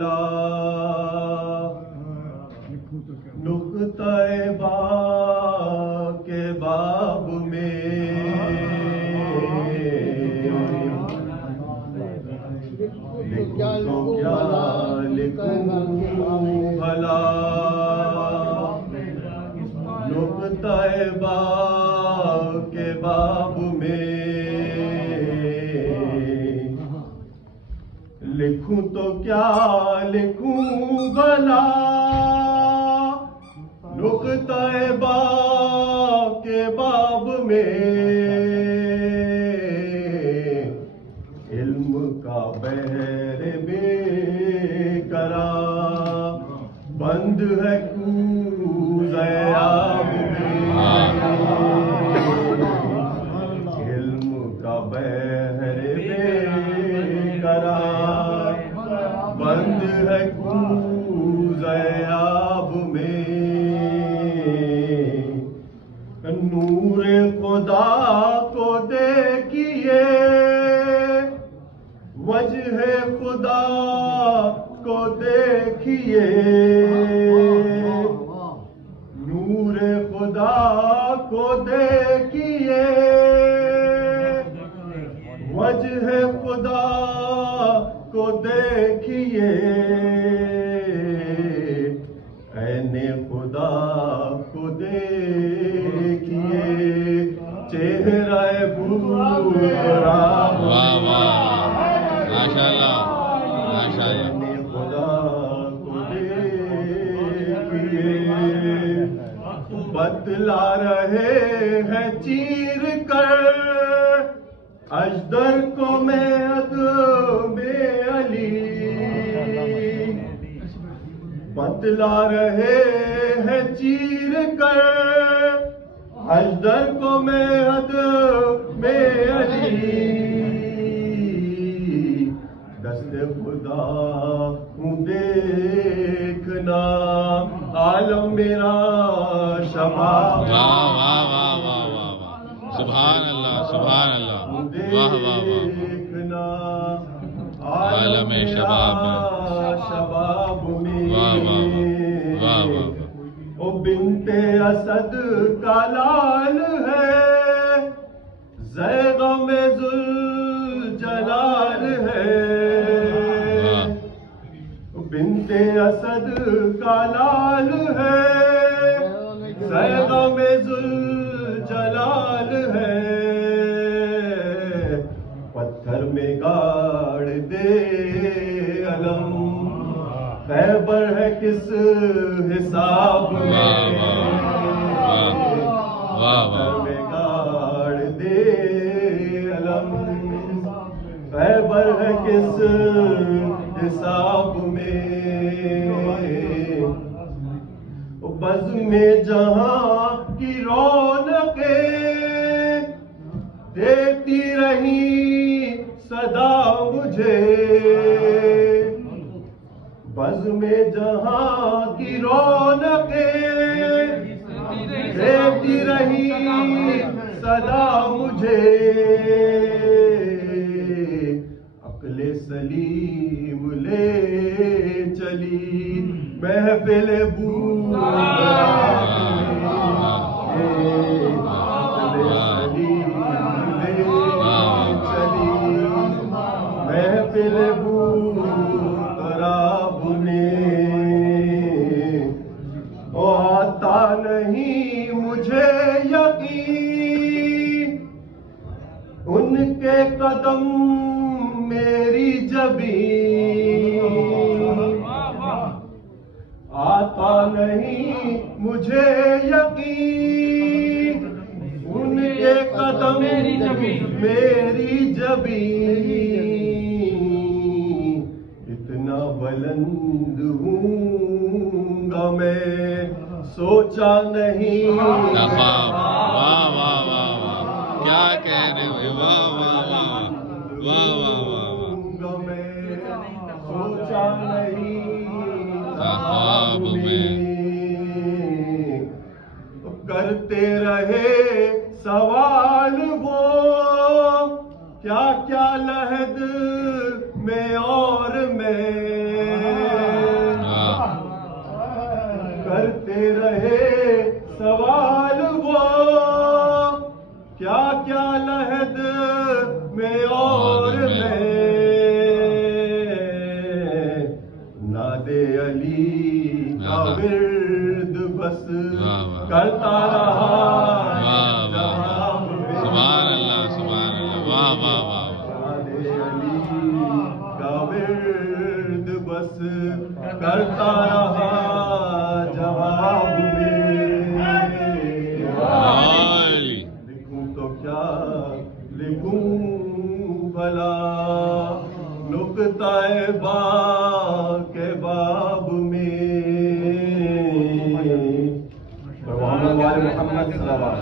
بھلا نقطہ با کے باب میں لکھوں تو کیا لکھوں بھلا نقطہ با کے باب میں لکھوں تو کیا لکھوں بھلا نقطہ با کے باب میں علم کا بحر بے قرار بند ہے کوزہ آب میں علم کا بحر بے قرار بند ہے کوزہ آب میں نور خدا کو دیکھیے وجہ خدا کو دیکھیے نور خدا کو دیکھیے وجہ خدا کو دیکھیے عین خدا کو دیکھیے چہرہ برا واہ واہ ماشاءاللہ ماشاءاللہ خدا کو دیکھیے بتلا رہے ہیں چیر کر اجدر کو میعد میں علی بتلا رہے ہیں چیر کر اجدر کو میعد میں علی دست خدا ہوں دیکھنا عالم میرا شباب واہ واہ واہ واہ واہ واہ سبحان اللہ سبحان اللہ واہ واہ واہ دیکھنا عالم شباب میں شباب میں واہ واہ واہ واہ او بنت اسد کا لال ہے زیغ میں ذوالجلال ہے بنت اسد کا لال ہے زیغ میں ذوالجلال ہے پتھر میں گاڑ دے علم خیبر ہے کس حساب میں پتھر میں گاڑ دے علم خیبر ہے کس حساب میں بزم جہاں کی رونقیں دیتی رہی صدا مجھے بزم جہاں کی رونقیں دیتی رہی صدا مجھے عقل سلیم لے چلی محفل محفل بوراب میں آتا نہیں مجھے یقین ان کے قدم میری جبین آتا نہیں مجھے یقین ان کے قدم میری جبین اتنا بلند ہوں گا میں سوچا نہیں واہ واہ واہ واہ واہ کیا کہنے ہوئے واہ واہ واہ واہ واہ واہ گا میں سوچا نہیں صحاب میں کرتے رہے سوال وہ کیا کیا لحد میں اور میں علی کا ورد بس واہ واہ کرتا رہا واہ واہ جہاں میں سبحان اللہ سبحان اللہ واہ واہ واہ یاد علی کا ورد بس کرتا رہا جواب میں علی لکھوں تو کیا لکھوں بھلا نکتہ با کے باب میں محمد صلی اللہ علیہ وسلم